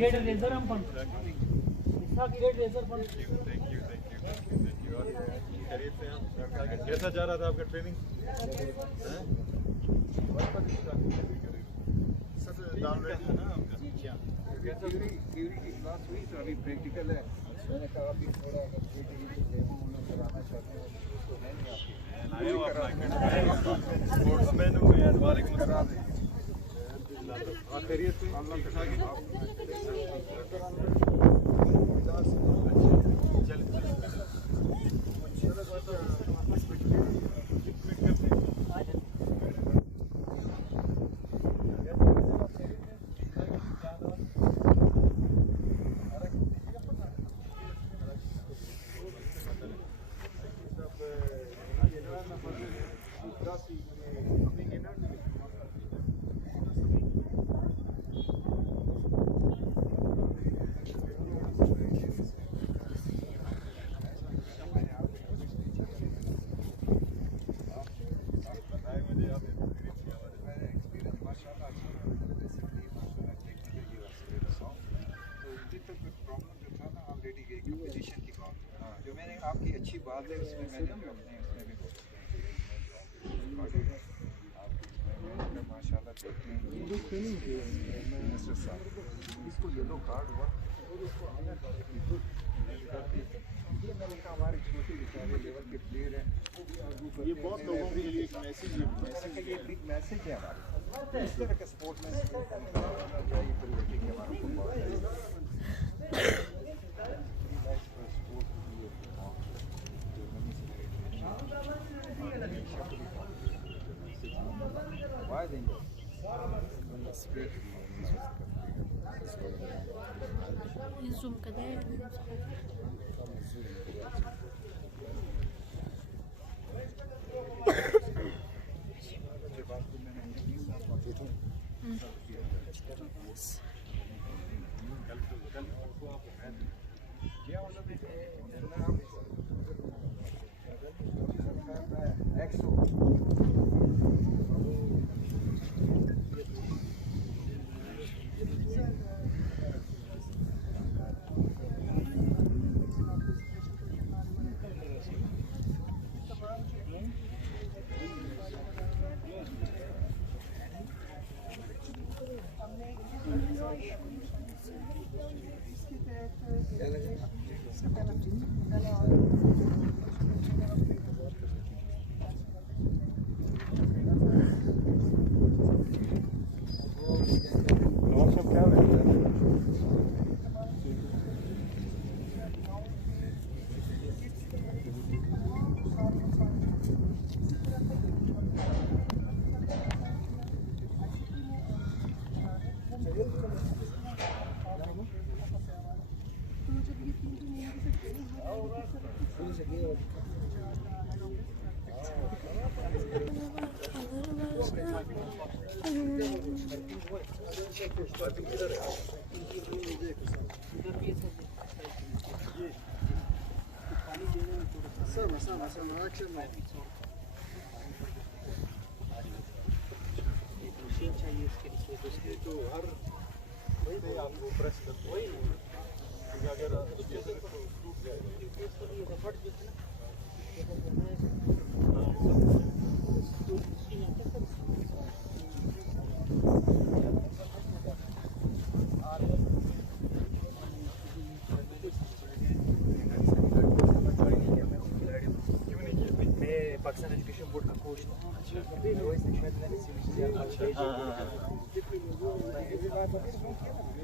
Gate razor हम पण इसका गेट रेजर पण थैंक यू खैरियत से आप कैसा जा रहा था आपका ट्रेनिंग सर डाउन रेडी है ना आपका थ्योरी की क्लास हुई तो अभी प्रैक्टिकल है मैंने कहा अभी थोड़ा अगर डेमो कराना चाहते हैं तो है नहीं आपकी स्पोर्ट्समैन हूँ मैं वालेकुम अस्सलाम खैरियत से अल्लाह के साथ जो मैंने आपकी अच्छी बात है उसमें मैंने भी अपने उसमें भी माशाल्लाह देखते हैं मिस्टर साहब इसको येलो कार्ड हुआ मैंने कहा हमारे छोटे बेचारे लेवल के प्लेयर हैं ये बहुत लोगों के लिए एक मैसेज है ये बिग मैसेज है हमारे इस तरह का स्पोर्ट में चाहिए क्रिएटिंग हमारा football Why then? Zoom cadê? चाहिए इसके तो हर वही आपको प्रेस करते हैं क्योंकि अगर अच्छे से टूट जाएगा पाकिस्तान एजुकेशन बोर्ड का कोच था।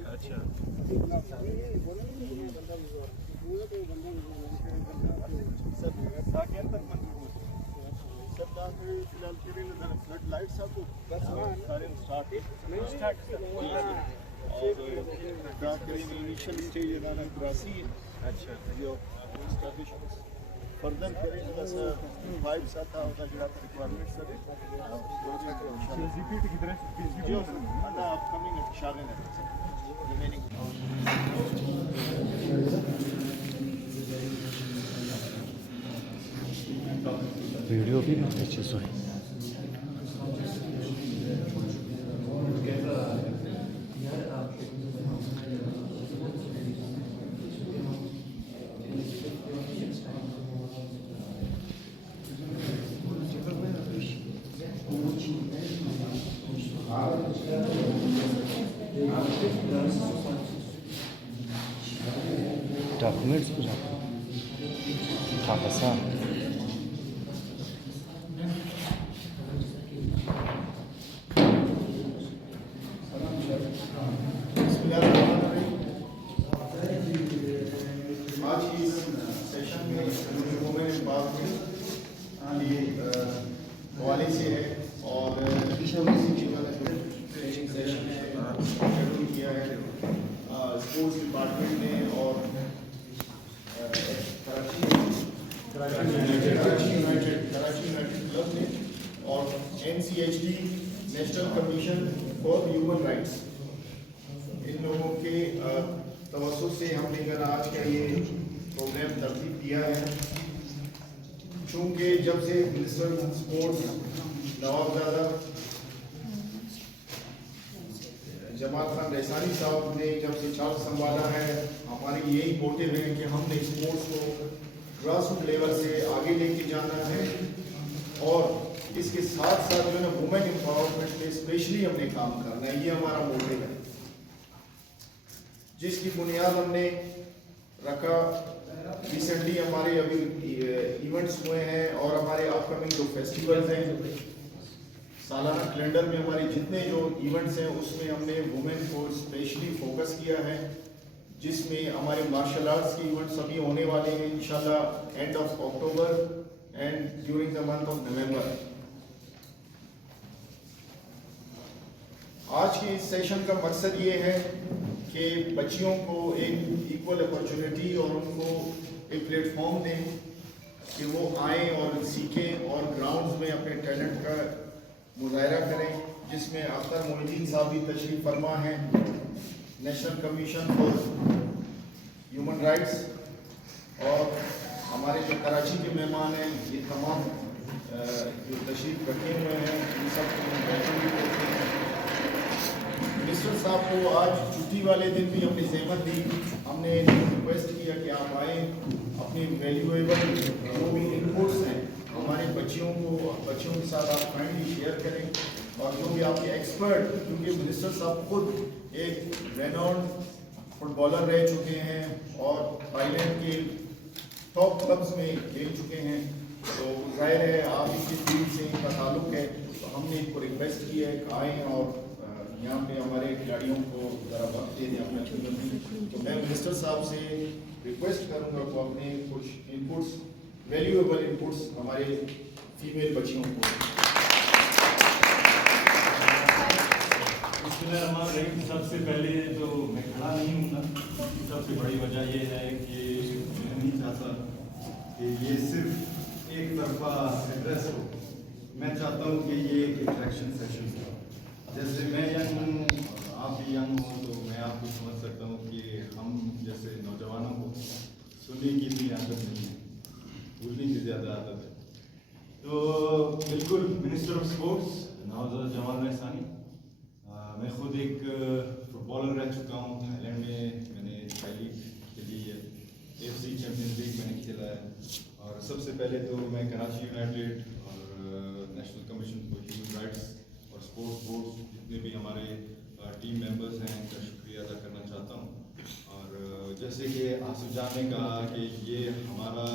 अच्छा फिलहाल फ्लड लाइट्स आपको इनिशियल स्टेज क्रॉसी अच्छा फर्दर करें वाइब्स आता होगा जो आपका रिक्वायरमेंट्स है जीपी की तरह जो अल्लाह अपकमिंग शामिल है रिमेनिंग वीडियो भी अच्छे से है डॉक्यूमेंट्स कुछ आपसा आज की इस सेशन में वुमेन एम्पावरमेंट के हवाले से है और ट्रेनिंग सेशन शेड्यूल किया है स्पोर्ट्स डिपार्टमेंट ने और कराची यूनाइटेड क्लब ने और NCHD national commission for human rights इन लोगों के तवज्जो से हमने अगर आज का ये प्रोग्राम तरतीब दिया है। चूँकि जब से मिनिस्टर स्पोर्ट्स नवाबजादा जमाल खान रैसानी साहब ने जब से चार्ज संभाला है, हमारी यही मोटिव है कि हमने स्पोर्ट्स को ग्रास रूट लेवल से आगे लेके जाना है और इसके साथ साथ जो है वुमेन एम्पावरमेंट पे स्पेशली हमने काम करना है। ये हमारा मोटिव है जिसकी बुनियाद हमने रखा। रिसेंटली हमारे अभी इवेंट्स हुए हैं और हमारे अपकमिंग जो फेस्टिवल्स हैं, सालाना कैलेंडर में हमारे जितने जो इवेंट्स हैं उसमें हमने वुमेन को स्पेशली फोकस किया है, जिसमें हमारे मार्शल आर्ट्स के इवेंट्स अभी होने वाले हैं इंशाल्लाह end of October and during the month of November. आज के इस सेशन का मकसद ये है कि बच्चियों को एक इक्वल अपॉर्चुनिटी और उनको एक प्लेटफॉर्म दें कि वो आएँ और सीखें और ग्राउंड्स में अपने टैलेंट का मुजाहरा करें, जिसमें अख्तर मोइनुद्दीन साहब भी तशरीफ फरमा हैं, national commission for human rights, और हमारे जो कराची के मेहमान हैं ये तमाम जो तशरीफ रखे हुए हैं इन सब मिनिस्टर साहब को आज छुट्टी वाले दिन भी हमने जहमत दी, हमने रिक्वेस्ट किया कि आप आएँ, अपनी वैल्यूएबल जो भी इनपुट्स हैं हमारे बच्चियों के साथ आप काइंडली शेयर करें और जो भी आपके एक्सपर्ट, क्योंकि मिनिस्टर साहब खुद एक रेनॉन्ड फुटबॉलर रह चुके हैं और थाईलैंड के टॉप क्लब्स में खेल चुके हैं, तो जाहिर है आप इसी फील्ड से इनका ताल्लुक है, तो हमने इनको रिक्वेस्ट की है कि आएँ और यहाँ पे हमारे खिलाड़ियों को ज़रा वक्त दे दें अपने खिदमत में। तो मैं मिनिस्टर साहब से रिक्वेस्ट करूँगा को अपने कुछ इनपुट्स, वैल्यूएबल इनपुट्स हमारे फीमेल बच्चियों को। सबसे पहले तो मैं खड़ा नहीं हूँ ना, सबसे बड़ी वजह ये है कि मैं नहीं चाहता कि ये सिर्फ एक तरफा एड्रेस हो। मैं चाहता हूँ कि ये एक इंटरेक्शन सेशन हो। जैसे मैं यंग हूँ, आप भी यंग हो, तो मैं आपको समझ सकता हूँ कि हम जैसे नौजवानों को सुनने की इतनी आदत नहीं है, बोलने की ज़्यादा आदत है। तो बिल्कुल minister of sports Nawabzada Jamal Raisani, मैं खुद एक फुटबॉलर रह चुका हूँ थाईलैंड में, मैंने थाई लीग खेली है, AFC चैम्पियंस लीग मैंने खेला है, और सबसे पहले तो मैं कराची यूनाइटेड और national commission for human rights और स्पोर्ट्स बोर्ड जितने भी हमारे टीम मेंबर्स हैं उनका शुक्रिया अदा करना चाहता हूँ। और जैसे कि आसिफ जान ने कहा कि ये हमारा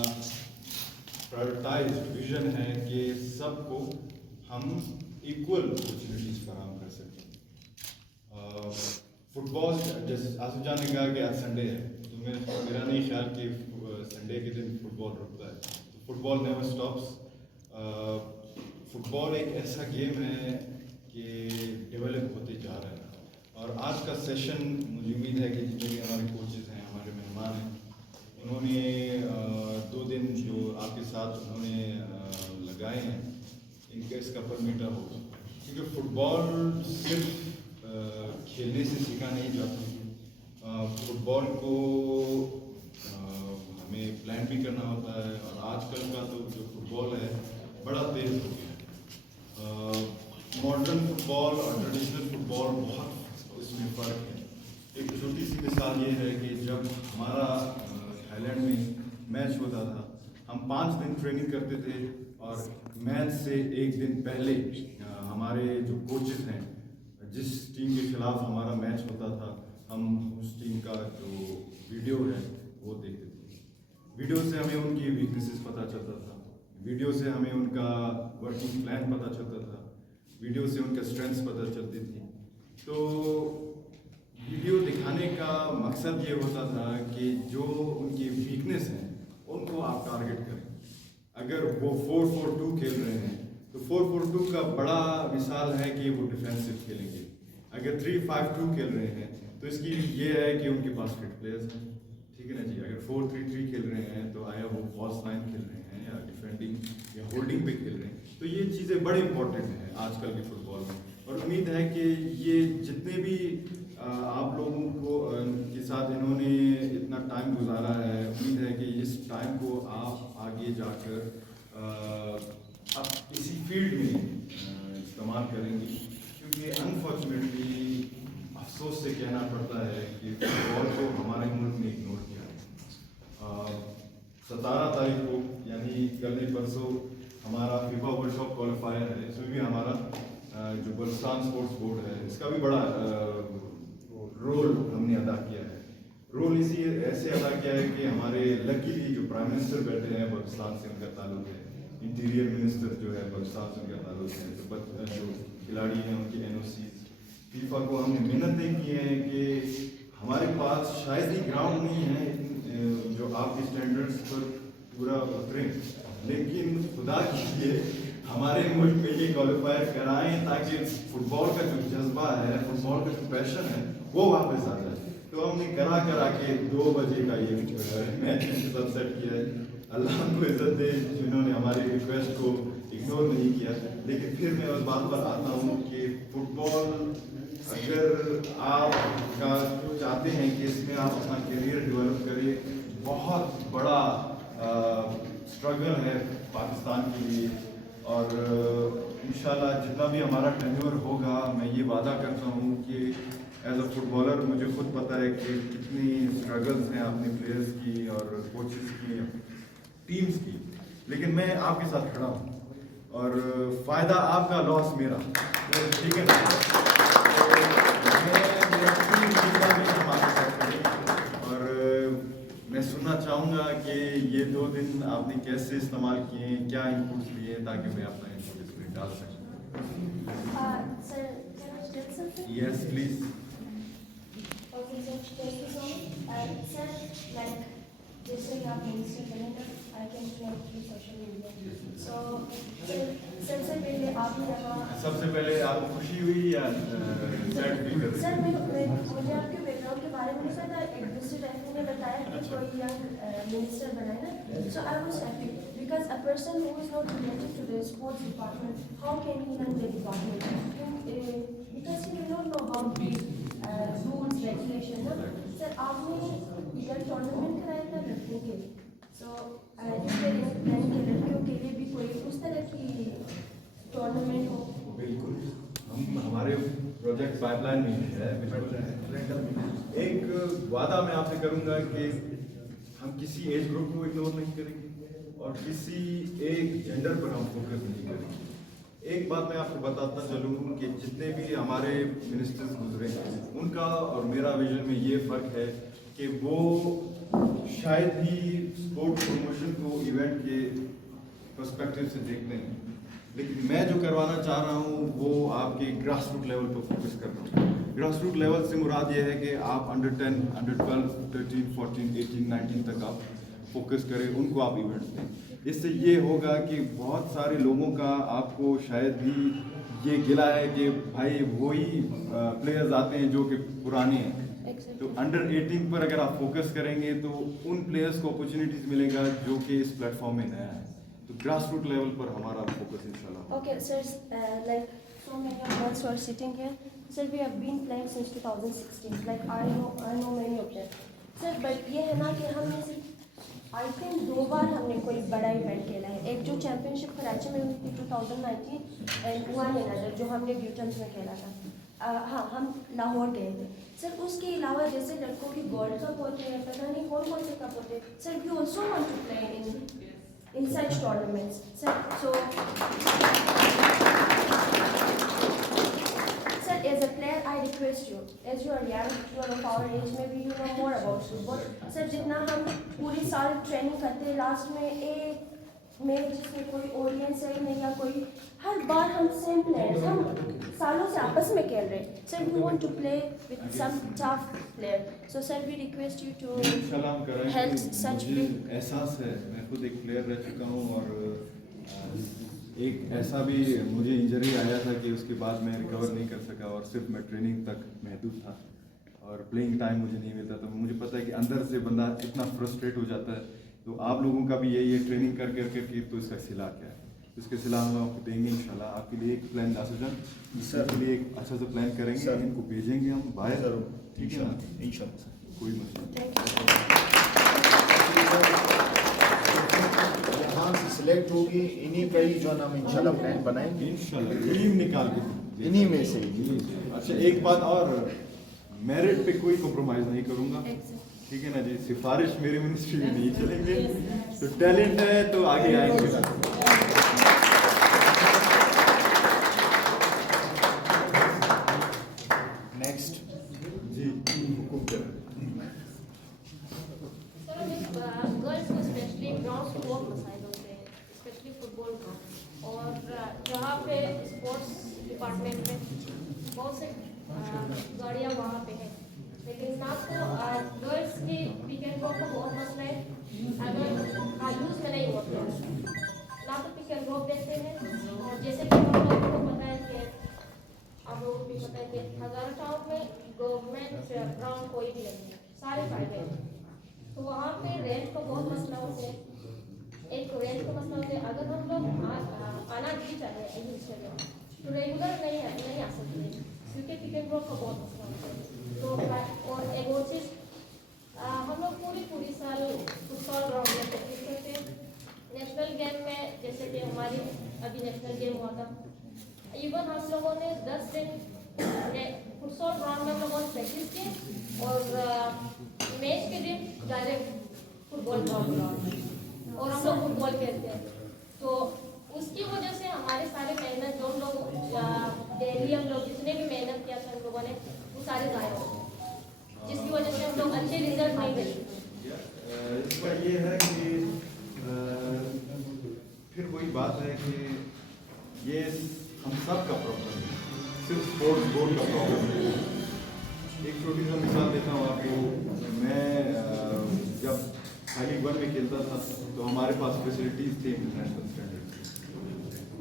प्रायोरिटाइज्ड विजन है कि सबको हम इक्वल अपॉर्चुनिटीज़ फराहम कर सकें। फुटबॉल, जैसे आसिफ जान ने कहा कि आज संडे है, तो मेरा नहीं ख्याल कि संडे के दिन फुटबॉल रुकता है। तो फुटबॉल नेवर स्टॉप्स। फुटबॉल एक ऐसा गेम है कि डेवलप होते जा रहा है, और आज का सेशन मुझे उम्मीद है कि जितने भी हमारे कोचेज़ हैं, हमारे मेहमान हैं, उन्होंने 2 दिन जो आपके साथ उन्होंने लगाए हैं, इनका इसका पर मीटर होगा, क्योंकि फुटबॉल सिर्फ खेलने से सीखा नहीं जाता। फुटबॉल को हमें प्लान भी करना होता है, और आजकल का तो जो फुटबॉल है बड़ा तेज हो गया है। मॉडर्न फुटबॉल और ट्रेडिशनल फुटबॉल बहुत इसमें फ़र्क है। एक छोटी सी मिसाल ये है कि जब हमारा थाईलैंड में मैच होता था, हम 5 दिन ट्रेनिंग करते थे, और मैच से 1 दिन पहले हमारे जो कोचेस हैं जिस टीम के खिलाफ हमारा मैच होता था हम उस टीम का जो वीडियो है वो देखते थे। वीडियो से हमें उनकी वीकनेसेस पता चलता था, वीडियो से हमें उनका वर्किंग प्लान पता चलता था, वीडियो से उनका स्ट्रेंथ्स पता चलती थी। तो वीडियो दिखाने का मकसद ये होता था कि जो उनकी वीकनेस हैं उनको आप टारगेट करें। अगर वो 4-4-2 खेल रहे हैं तो 4-4-2 का बड़ा मिसाल है कि वो डिफेंसिव खेलेंगे। अगर 3-5-2 खेल रहे हैं तो इसकी ये है कि उनके पास फिट प्लेयर्स हैं, ठीक है ना जी। अगर 4-3-3 खेल रहे हैं तो आया वो फॉल्स लाइन खेल रहे हैं या डिफेंडिंग या होल्डिंग पे खेल रहे हैं। तो ये चीज़ें बड़ी इंपॉर्टेंट हैं आजकल के फुटबॉल में, और उम्मीद है कि ये जितने भी आप लोगों को के साथ इन्होंने इतना टाइम गुजारा है, उम्मीद है कि इस टाइम को आप आगे जाकर अब इसी फील्ड में इस्तेमाल करेंगे। क्योंकि अनफॉर्चुनेटली अफसोस से कहना पड़ता है कि फुटबॉल को हमारे मुल्क ने इग्नोर किया है। 17 तारीख को यानी कल परसों हमारा फीफा वर्ल्ड कप क्वालिफायर है, इसमें भी हमारा जो बलुचिस्तान स्पोर्ट्स बोर्ड है इसका भी बड़ा रोल हमने अदा किया है। रोल इसी ऐसे अदा किया है कि हमारे लकीली जो प्राइम मिनिस्टर बैठे हैं बलुचिस्तान से उनका ताल्लुक है, इंटीरियर मिनिस्टर जो है बलुचिस्तान से उनका ताल्लुक है, जो खिलाड़ी हैं उनकी NOC फीफा को हमने मेहनतें की हैं कि हमारे पास शायद ही ग्राउंड नहीं है जो आपके स्टैंडर्ड्स पर पूरा उतरे, लेकिन खुदा कीजिए हमारे मुल्क में ये क्वालिफायर कराएं ताकि फुटबॉल का जो जज्बा है, फुटबॉल का जो पैशन है वो वापस आ जाए। तो हमने करा के 2 बजे का ये मैच सेट किया है। अल्लाह को इज्जत दे जिन्होंने हमारी रिक्वेस्ट को इग्नोर नहीं किया। लेकिन फिर मैं उस बात पर आता हूँ कि फुटबॉल अगर आप का चाहते हैं कि इसमें आप अपना करियर डेवलप करें, बहुत बड़ा स्ट्रगल है पाकिस्तान के लिए, और इंशाल्लाह जितना भी हमारा टेन्योर होगा मैं ये वादा करता हूँ कि एज अ फुटबॉलर मुझे खुद पता है कि कितनी स्ट्रगल्स हैं अपने प्लेयर्स की और कोचेस की, टीम्स की, लेकिन मैं आपके साथ खड़ा हूँ और फ़ायदा आपका लॉस मेरा, ठीक है ना। और मैं सुनना चाहूँगा कि ये 2 दिन आपने कैसे इस्तेमाल किए, क्या इनपुट्स लिए ताकि मैं अपना इनपुट इसमें डाल सकूँ। Yes please. जैसे कि आप मिनिस्टर बने ना, I can try through social media. So सबसे पहले आप सबसे पहले आपको खुशी हुई या सैड फील कर रही? सर मुझे आपके बैकग्राउंड के बारे में नहीं पता। एक दूसरे टाइम ने बताया कि कोई यंग मिनिस्टर बना है ना, so I was happy because a person who is not related to the sports department, how can he run the department because he do not know about the rules regulation ना। Sir आपने इधर tournament कराया था लड़कों के, सो इसलिए plan के लड़कियों के लिए भी कोई उस तरह की टूर्नामेंट हो। बिल्कुल, हम हमारे प्रोजेक्ट पाइपलाइन में है। एक वादा मैं आपसे करूंगा कि हम किसी एज ग्रुप को इग्नोर नहीं करेंगे और किसी एक जेंडर पर हम फोकस नहीं करेंगे। एक बात मैं आपको बताता चलूँ कि जितने भी हमारे मिनिस्टर्स गुजरे हैं उनका और मेरा विजन में ये फ़र्क है कि वो शायद ही स्पोर्ट प्रमोशन को इवेंट के पर्सपेक्टिव से देखते हैं, लेकिन मैं जो करवाना चाह रहा हूँ वो आपके ग्रास रूट लेवल पर फोकस कर रहा हूँ। ग्रास रूट लेवल से मुराद ये है कि आप अंडर 10, अंडर 12, 13, 14, 18, 19 तक आप फोकस करें, उनको आप इवेंट्स दें। इससे ये होगा कि बहुत सारे लोगों का आपको शायद ही ये गिला है कि भाई वही प्लेयर्स आते हैं जो कि पुराने हैं। तो अंडर 18 पर अगर आप फोकस करेंगे तो उन प्लेयर्स को अपॉर्चुनिटीज मिलेगा जो कि इस प्लेटफॉर्म में नया है। तो ग्रास रूट लेवल पर हमारा फोकस इंशाल्लाह। Okay, sir, like so many of us who are sitting here, sir, we have been playing since 2016. Like I know many of them. Sir, but ये है ना कि हमने सिर्फ I think 2 बार हमने कोई बड़ा इवेंट खेला है। एक जो चैंपियनशिप कराची में हुई थी 2019 एंड वन अनदर जो हमने ड्यूटम्स में खेला था। हाँ, हम लाहौर गए थे। सर उसके अलावा जैसे लड़कों की गोल्ड कप होते हैं, पता नहीं कौन कौन से कप होते हैं। Sir we also want to play in such tournaments. Sir, as a player I request you, as you are young, you are of our age, maybe you know more about football. Sir जितना हम पूरी साल training करते हैं, last में एक match जिसमें कोई ऑडियंस है नहीं या कोई, हर बार हम सेम प्लेयर्स, हम सालों से आपस में खेल रहे हैं. Sir we want to play with some tough player, so sir we request you to इंशाल्लाह हम करेंगे. Help such. मुझे एहसास है, मैं खुद एक प्लेयर रह चुका हूँ और एक ऐसा भी मुझे इंजरी आया था कि उसके बाद मैं रिकवर नहीं कर सका और सिर्फ मैं ट्रेनिंग तक महदूद था और प्लेइंग टाइम मुझे नहीं मिलता. तो मुझे पता है कि अंदर से बंदा इतना फ्रस्ट्रेट हो जाता है. तो आप लोगों का भी यही है, ट्रेनिंग कर करके तो इसका सिला क्या है, इसके सिला हम आपको देंगे इंशाल्लाह. आपके लिए एक प्लान नासुजन सर के लिए एक अच्छा सा प्लान करेंगे सर, इनको भेजेंगे हम बाहर. जरूर, ठीक है ना, इंशाल्लाह सर, कोई मसला यहाँ से सिलेक्ट होगी, इन्हीं का ही जो नाम इंशाल्लाह प्लान बनाएंगे इंशाल्लाह. टीम निकाल के इन्हीं में से. अच्छा एक बात और, मेरिट पे कोई कॉम्प्रोमाइज़ नहीं करूँगा, ठीक है ना जी. सिफारिश मेरी मिनिस्ट्री में नहीं चलेंगे. तो टैलेंट है तो आगे आएंगे. नेक्स्ट जी गर्ल्स को स्पेशली ग्राउंड्स के बहुत मसाइल होते हैं, स्पेशली फुटबॉल का. और जहाँ पे स्पोर्ट्स डिपार्टमेंट में बहुत से गाड़ियाँ वहाँ पे हैं, लेकिन ना तो गर्ल्स की पिक एंड ड्रॉप का बहुत मसला है. अगर यूज़ में नहीं होते ना तो पिक एंड ड्रॉप देते हैं. और जैसे कि हम लोगों को पता है कि आप लोगों को भी पता है कि हज़ारा टाउन में गवर्नमेंट ग्राउंड कोई भी नहीं है, सारे प्राइवेट हैं. तो वहाँ पे रेंट का बहुत मसला होता है. एक रेंट का मसला होता है. अगर हम लोग आना भी चाहे स्टेडियम तो रेगुलर नहीं आ सकते क्योंकि पिक एंड ड्रॉप का बहुत मसला होता है. तो और एक और चीज़, हम लोग पूरी साल फुटबॉल ग्राउंड में प्रैक्टिस करते हैं. नेशनल गेम में जैसे कि हमारी अभी नेशनल गेम हुआ था, इवन हम लोगों ने 10 दिन फुटबॉल ग्राउंड में हम लोगों ने प्रैक्टिस की और मैच के दिन डायरेक्ट फुटबॉल ग्राउंड और हम लोग फुटबॉल खेलते हैं. तो उसकी वजह से हमारे सारे मेहनत जो हम लोग डेली हम लोग जितने भी मेहनत किया था हम लोगों ने वो सारे ज़ाया हो गए, जिसकी वजह से हम लोग अच्छे रिजल्ट नहीं मिले. इसका ये है कि फिर वही बात है कि ये हम सब का प्रॉब्लम है, सिर्फ स्पोर्ट्स बोर्ड का प्रॉब्लम है. एक छोटी सा मिसाल देता हूँ आपको. मैं जब हाई लीग 1 में खेलता था तो हमारे पास फैसिलिटीज़ थी इंटरनेशनल स्टैंडर्ड की.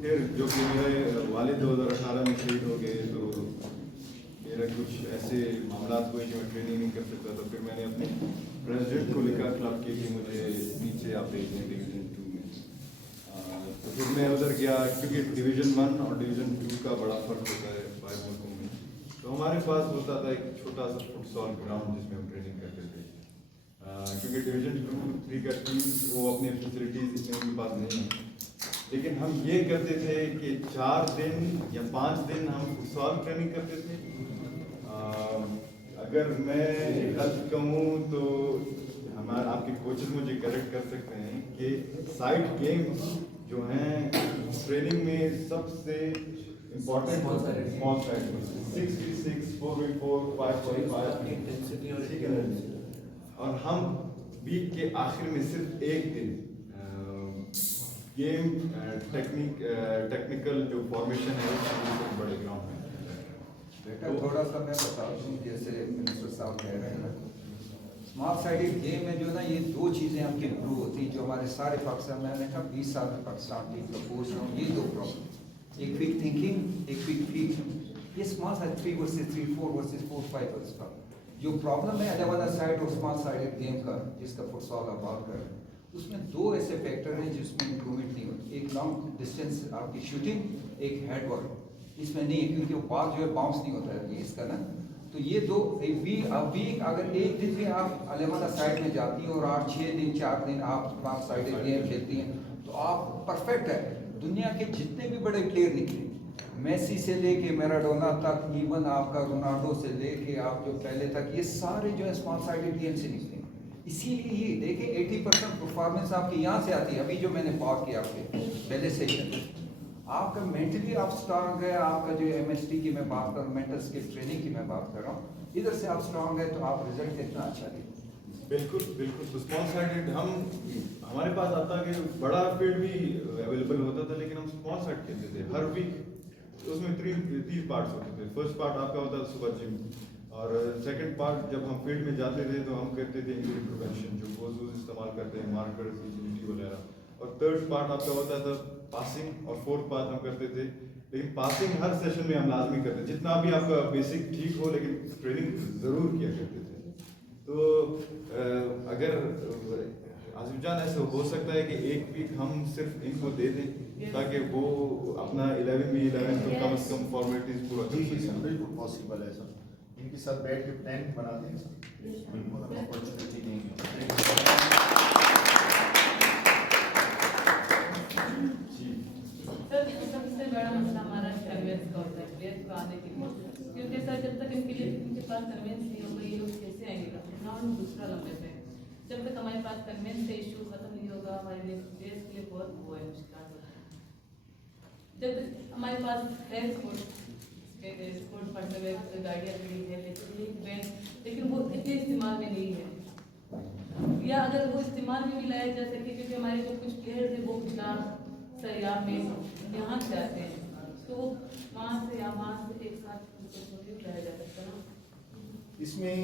फिर जो कि मेरे वालिद 2018 में शहीद हो गए तो मेरा कुछ ऐसे मामला हुए कि मैं ट्रेनिंग नहीं कर सकता. तो फिर मैंने अपने प्रेसिडेंट को लिखा क्लब के कि मुझे नीचे आप भेज दें डिवीज़न 2 में. तो फिर मैं उधर गया क्योंकि डिवीज़न 1 और डिवीज़न 2 का बड़ा फ़र्क होता है बाहर मुल्कों में. तो हमारे पास होता था एक छोटा सा फुटसॉल ग्राउंड जिसमें हम ट्रेनिंग करते थे. क्योंकि डिवीज़न 2-3 का टीम वो अपने फैसिलिटीज़ इतने उनके पास नहीं है. लेकिन हम ये करते थे कि 4 दिन या 5 दिन हम फुटसॉल ट्रेनिंग करते थे. अगर मैं गलत कहूँ तो हमारे आपके कोचेस मुझे करेक्ट कर सकते हैं कि साइड गेम्स जो हैं ट्रेनिंग में सबसे important small side 6v6, 4v4, 5v5 ठीक है. और हम वीक के आखिर में सिर्फ एक दिन गेम टेक्निकल जो फॉर्मेशन है वो बड़े ग्राउंड में. बेटा थोड़ा सा मैं बता दूँ, जैसे मिनिस्टर साहब कह रहे हैं ना, स्मॉल साइडेड गेम में जो ना ये 2 चीज़ें हमकी इम्प्रूव होती जो हमारे सारे पाकिस्तान में, मैंने कहा 20 साल में पाकिस्तान टीम का कोच हूँ. ये 2 प्रॉब्लम, एक क्विक थिंकिंग, एक क्विक फील. ये small side 3 versus 3, 4 versus 4, 5 versus का जो प्रॉब्लम है अलग साइड और स्मॉल साइडेड गेम का जिसका फुटसॉल आप बात कर रहे हैं, उसमें 2 ऐसे फैक्टर हैं जिसमें इम्प्रूवमेंट नहीं होती. एक लॉन्ग डिस्टेंस आपकी शूटिंग, एक हेड वर्क. इसमें नहीं है क्योंकि वो बॉल जो है बाउंस नहीं होता है ये इसका ना. तो ये 2 वीक अगर एक दिन भी आप अलग साइड में जाती हैं और आप 6 दिन 4 दिन आप साइड गेम खेलती हैं तो आप परफेक्ट है. दुनिया के जितने भी बड़े प्लेयर निकले, मेसी से लेके मैराडोना तक, इवन आपका रोनाल्डो से लेके आप जो पहले तक, ये सारे जो है स्मॉल साइडेड गेम से निकले. इसीलिए ये देखिए 80% परफॉर्मेंस आपकी यहाँ से आती है. अभी जो मैंने बात किया आपके पहले सेशन, आपका मेंटली आप स्ट्रांग है, आपका जो MST की मैं बात कर रहा हूँ, मेंटल स्किल ट्रेनिंग की मैं बात कर रहा हूँ, इधर से आप स्ट्रांग है तो आप रिजल्ट कितना अच्छा देंगे। बिल्कुल बिल्कुल। तो स्मॉल साइडेड हमारे पास आता कि बड़ा फील्ड भी अवेलेबल होता था, लेकिन हम स्मॉल साइड खेलते थे हर वीक। उसमें तीन पार्ट्स होते थे। फर्स्ट पार्ट आपका होता था सुबह जिम, और सेकंड पार्ट जब हम फील्ड में जाते थे तो हम करते थे इंजरी प्रिवेंशन, जो गोज इस्तेमाल करते हैं, मार्कर्स, यूटिलिटी वगैरह। और थर्ड पार्ट आपका होता था पासिंग, और फोर्थ पार्ट हम करते थे, लेकिन पासिंग हर सेशन में हम लाजमी करते, जितना भी आपका बेसिक ठीक हो, लेकिन ट्रेनिंग ज़रूर किया करते थे। तो अगर आसिफ जान, ऐसा हो सकता है कि एक वीक हम सिर्फ इनको दे दें ताकि वो अपना 11 तो कम से कम फॉर्मेलिटीज पूरा कर जी सकें। बिल्कुल पॉसिबल है सर, इनके साथ बैठ के प्लान बना दें सर, बिल्कुल हम अपॉर्चुनिटी देंगे। सर सबसे बड़ा मसला हमारा कन्वेंस का होता है प्लेयर्स को आने के लिए, क्योंकि सर जब तक इनके पास कन्वेंस नहीं होगा ये लोग कैसे आएंगे ग्राउंड दूसरा लंबे पे। जब तक हमारे पास कन्वेंस का इशू खत्म नहीं होगा हमारे लिए प्लेयर्स के लिए बहुत वो है मुश्किल होता है। जब तक हमारे पास है स्पोर्ट पढ़ते हुए गाड़ियाँ खड़ी है, लेकिन वो इतने इस्तेमाल में नहीं है, या अगर वो इस्तेमाल में भी लाया जा सके, क्योंकि हमारे जो कुछ प्लेयर्स हैं वो पिछला सयाब में यहाँ से आते हैं, तो वहाँ से या वहाँ से एक साथ लाया जा सकता ना। इसमें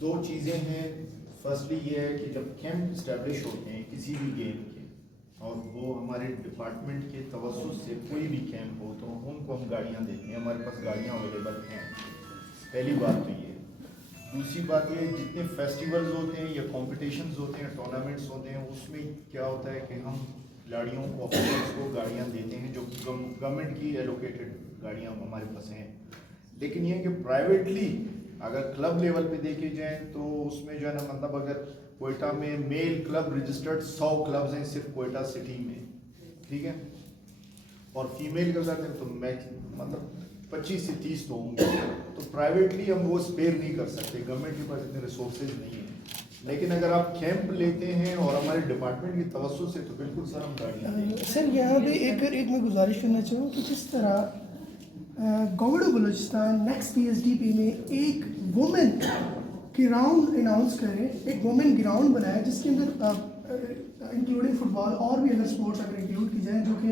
दो चीज़ें हैं। फर्स्टली ये है कि जब कैंप इस्टेब्लिश होते हैं किसी भी गेम के, और वो हमारे डिपार्टमेंट के तवज्जुह से कोई भी कैंप हो, तो उनको हम गाड़ियाँ देते हैं, हमारे पास गाड़ियाँ अवेलेबल हैं। पहली बात तो ये। दूसरी बात ये, जितने फेस्टिवल्स होते हैं या कॉम्पिटिशन्स होते हैं, टूर्नामेंट्स होते हैं, उसमें क्या होता है कि हम खिलाड़ियों को, ऑफिसर्स को गाड़ियाँ देते हैं, जो गवर्नमेंट की एलोकेटेड गाड़ियाँ हमारे पास हैं। लेकिन ये कि प्राइवेटली अगर क्लब लेवल पे देखे जाएँ तो उसमें जो है ना, मतलब अगर कोयटा में मेल क्लब रजिस्टर्ड 100 क्लब्स हैं सिर्फ कोयटा सिटी में, ठीक है, और फीमेल के साथ तो मतलब 25 से 30 तो होंगे। तो प्राइवेटली हम वो स्पेयर नहीं कर सकते, गवर्नमेंट के पास इतने रिसोर्सेज नहीं है। लेकिन अगर आप कैंप लेते हैं और हमारे डिपार्टमेंट की तवज्जुह से, तो बिल्कुल सर हम गाड़ियाँ देंगे। सर यहाँ पे एक मैं गुजारिश करना चाहूँ कि जिस तरह गवर्नमेंट बलूचिस्तान नेक्स्ट PSDP में एक वुमेन ग्राउंड अनाउंस करे, एक वुमेन ग्राउंड बनाए जिसके अंदर इंक्लूडिंग फुटबॉल और भी अदर स्पोर्ट्स अगर इंक्लूड की जाए, जो कि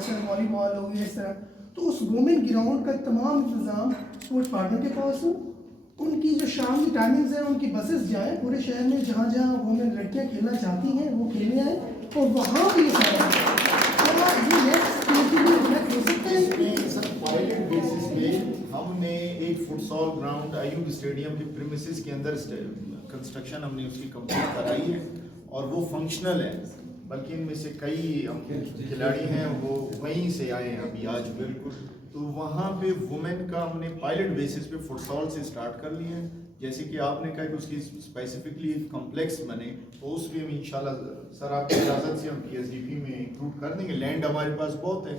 सर वॉलीबॉल हो गया इस तरह, तो उस वुमेन ग्राउंड का तमाम इंतज़ाम स्पोर्ट्स पार्टनर के पास हो। उनकी जो शाम की टाइमिंग्स हैं, उनकी बसेस जाएँ पूरे शहर में, जहाँ जहाँ वुमेन लड़कियाँ खेलना चाहती हैं वो खेलने आए, और वहाँ भी ये सारा सर पायलट बेसिस पे हमने एक फुटसॉल ग्राउंड आयुब स्टेडियम के प्रीमिसेस के अंदर कंस्ट्रक्शन हमने उसकी कंप्लीट कराई है, और वो फंक्शनल है। बल्कि इनमें से कई हम खिलाड़ी हैं वो वहीं से आए हैं अभी आज। बिल्कुल, तो वहाँ पे वुमेन का हमने पायलट बेसिस पे फुटसॉल से स्टार्ट कर लिया है। जैसे कि आपने कहा कि उसकी स्पेसिफिकली कॉम्प्लेक्स बने, तो उस भी हम इंशाल्लाह सर आपकी इजाज़त से हम PSDP में इंक्लूड कर देंगे। लैंड हमारे पास बहुत है,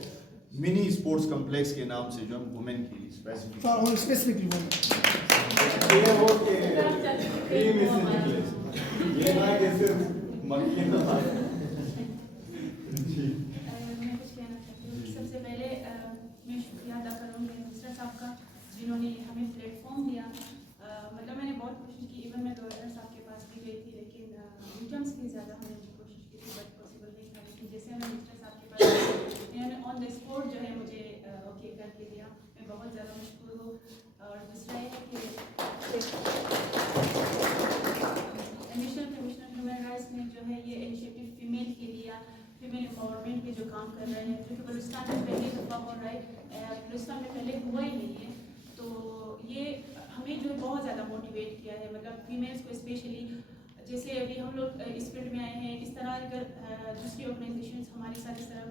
मिनी स्पोर्ट्स कॉम्प्लेक्स के नाम से, जो हम वुमेन के लिए स्पेसिफिकली ये हो के ये में से निकले, ये ना कि सिर्फ मक्खियाँ। जी मैं कुछ कहना चाहती हूँ। सबसे पहले मैं शुक्रिया अदा करूँगी मिनिस्टर साहब का, जिन्होंने हमें प्लेटफॉर्म दिया। मतलब मैंने बहुत कोशिश की, इवन मैं गवर्नर साहब के पास भी गई थी, लेकिन मीटिंग्स की ज़्यादा हमने कोशिश की थी, बट पॉसिबल नहीं था। लेकिन जैसे हमें मिनिस्टर साहब के पास इन्होंने ऑन द स्पॉट जो है मुझे ओके करके दिया, मैं बहुत ज़्यादा मशहूर हूँ। और दूसरा ये है कि नेशनल कमीशन ह्यूमन राइट्स ने जो है ये इनिशिएटिव फीमेल के लिए, फीमेल एम्पावरमेंट के जो काम कर रहे हैं, जो कि बलूचिस्तान में पहली दफ़ा हो रहा है, बलूचिस्तान में पहले हुआ ही नहीं है, तो ये हमें जो है बहुत ज़्यादा मोटिवेट किया है। मतलब फीमेल्स को स्पेशली, जैसे अभी हम लोग इस फील्ड में आए हैं, इस तरह अगर दूसरी ऑर्गेनाइजेशंस हमारे साथ इस तरह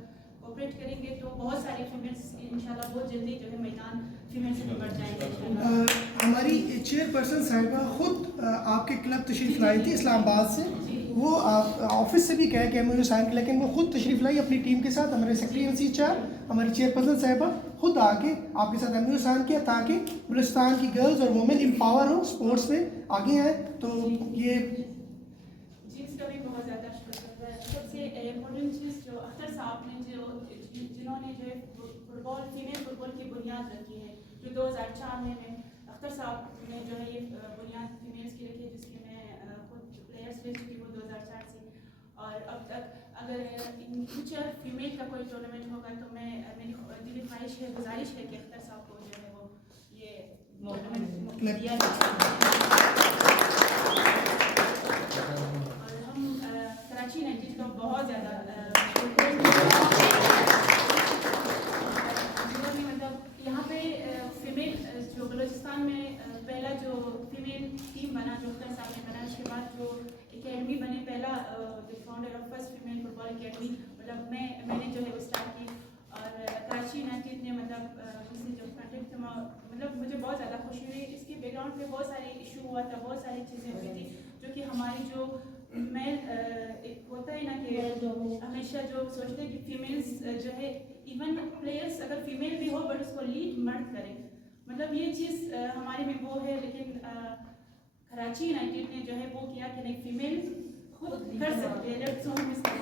कोऑपरेट करेंगे तो बहुत सारे फीमेल्स इंशाल्लाह बहुत जल्दी जो है मैदान फीमेल से निपट जाएंगे। हमारी चेयरपर्सन साहिबा खुद आपके क्लब तशरीफ़ लाई थी इस्लामाबाद से, वो ऑफिस से भी कह के मुझे साइन किया, लेकिन वो खुद तशरीफ़ लाई अपनी टीम के साथ। हमारे सेक्रेटरी चार, हमारी चेयरपर्सन साहिबा खुद आके आपके साथ MOU साइन किया, ताकि बलूचिस्तान की गर्ल्स और वुमेन एम्पावर हो, स्पोर्ट्स में आगे आए। तो ये चीज़ का भी बहुत ज़्यादा शुक्र है। सबसे इम्पोर्टेंट चीज़ जो अख्तर साहब ने जिन्होंने जो है फीमेल फुटबॉल की बुनियाद रखी है, जो 2004 में अख्तर साहब ने जो है ये बुनियाद फीमेल्स की रखी है, जिसकी मैं खुद प्लेयर्स ले चुकी हूँ 2004 से। और अब तक अगर इन फ्यूचर फीमेल का कोई टूर्नामेंट होगा तो मैं मेरी दिली ख्वाहिश है, गुजारिश है कि अख्तर साहब को जो है वो ये टूर्नामेंट दिया जाए। और हम कराची यूनाइटेड का बहुत ज़्यादा मतलब यहाँ पे फीमेल जो बलूचिस्तान में पहला जो फीमेल टीम बना जो अख्तर साहब ने बना, उसके बाद जो एकेडमी बने, पहला जो founder of first female football academy मतलब मैंने जो है वो स्टार्ट की। और कराची यूनाइटेड ने मतलब इससे जो कॉन्टेक्ट मतलब मुझे बहुत ज़्यादा खुशी हुई। इसके बैकग्राउंड पे बहुत सारे इशू हुआ था, बहुत सारी चीज़ें हुई थी जो कि हमारी जो मेल एक होता है ना कि हमेशा जो सोचते हैं कि फीमेल्स जो है इवन प्लेयर्स अगर फीमेल भी हो बट उसको लीड मर्द करें, मतलब ये चीज़ हमारे में वो है। लेकिन कराची यूनाइटेड ने जो है वो किया कि नहीं, फीमेल खुद कर सकते हैं। लेट्स होप इसका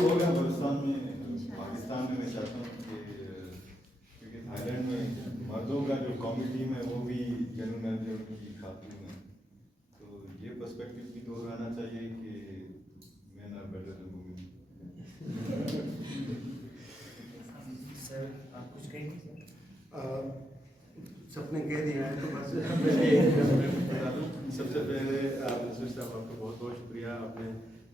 होगा बलूचिस्तान में, पाकिस्तान में मैं चाहता हूँ कि क्योंकि थाईलैंड में मर्दों का जो कौमी टीम है वो भी जनरल मैनेजर उनकी खातून है, तो ये पर्सपेक्टिव भी दोहराना चाहिए कि man are better than women. Sir आप कुछ कहेंगे? सबने कह दिया है तो बस बता दूँ। सबसे पहले मिनिस्टर साहब आपका बहुत बहुत शुक्रिया, आपने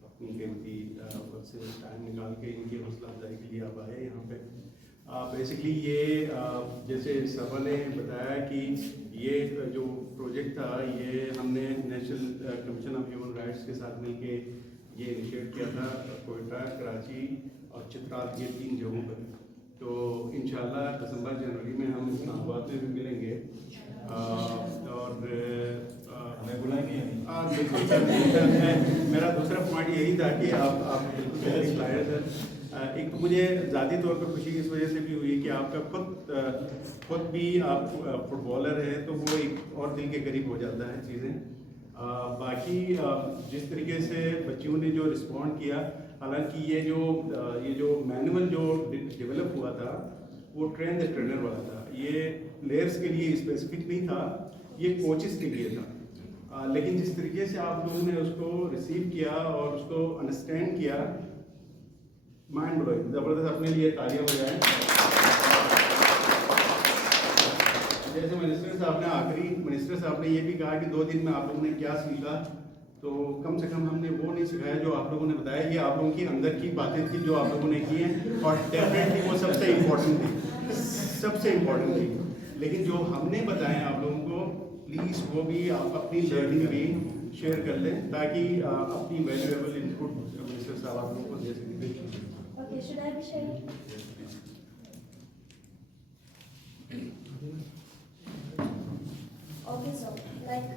अपनी कीमती वक्त से टाइम निकाल के इनकी हौसला अफजाई के लिए आप आए यहाँ पे। बेसिकली ये जैसे सभा ने बताया कि ये जो प्रोजेक्ट था ये हमने national commission of human rights के साथ मिलके ये इनिशिएट किया था, कोयटा, कराची और चित्राल, ये 3 जगहों पर। तो इंशाल्लाह दिसंबर जनवरी में हम इस्लामाबाद में भी मिलेंगे और हमें बुलाएंगे। बिल्कुल सर, मेरा दूसरा पॉइंट यही था कि आप बिल्कुल लाए सर। एक तो मुझे ज़ाती तौर पर खुशी इस वजह से भी हुई कि आपका खुद भी आप फुटबॉलर है तो वो एक और दिल के करीब हो जाता है चीज़ें। बाकी जिस तरीके से बच्चियों ने जो रिस्पॉन्ड किया, हालांकि ये जो मैनुअल जो डेवलप हुआ था वो ट्रेन द ट्रेनर वाला था, ये प्लेयर्स के लिए स्पेसिफिक नहीं था, ये कोचेस के लिए था। लेकिन जिस तरीके से आप लोगों ने उसको रिसीव किया और उसको अंडरस्टैंड किया, माइंड ब्लोइंग, ज़बरदस्त, अपने लिए तालियां बजाएं। जैसे मिनिस्टर साहब ने ये भी कहा कि 2 दिन में आप लोगों ने क्या सीखा, तो कम से कम हमने वो नहीं सिखाया जो आप लोगों ने बताया, ये आप लोगों की अंदर की बातें थी जो आप लोगों ने की हैं और डेफिनेटली वो सबसे इम्पोर्टेंट थी। लेकिन जो हमने बताया आप लोगों को, प्लीज़ वो भी आप अपनी लर्निंग भी शेयर कर लें ताकि अपनी वैल्यूएबल इनपुट मिनिस्टर साहब आप लोगों को दे सकें। Okay, should I be sharing? Okay, so like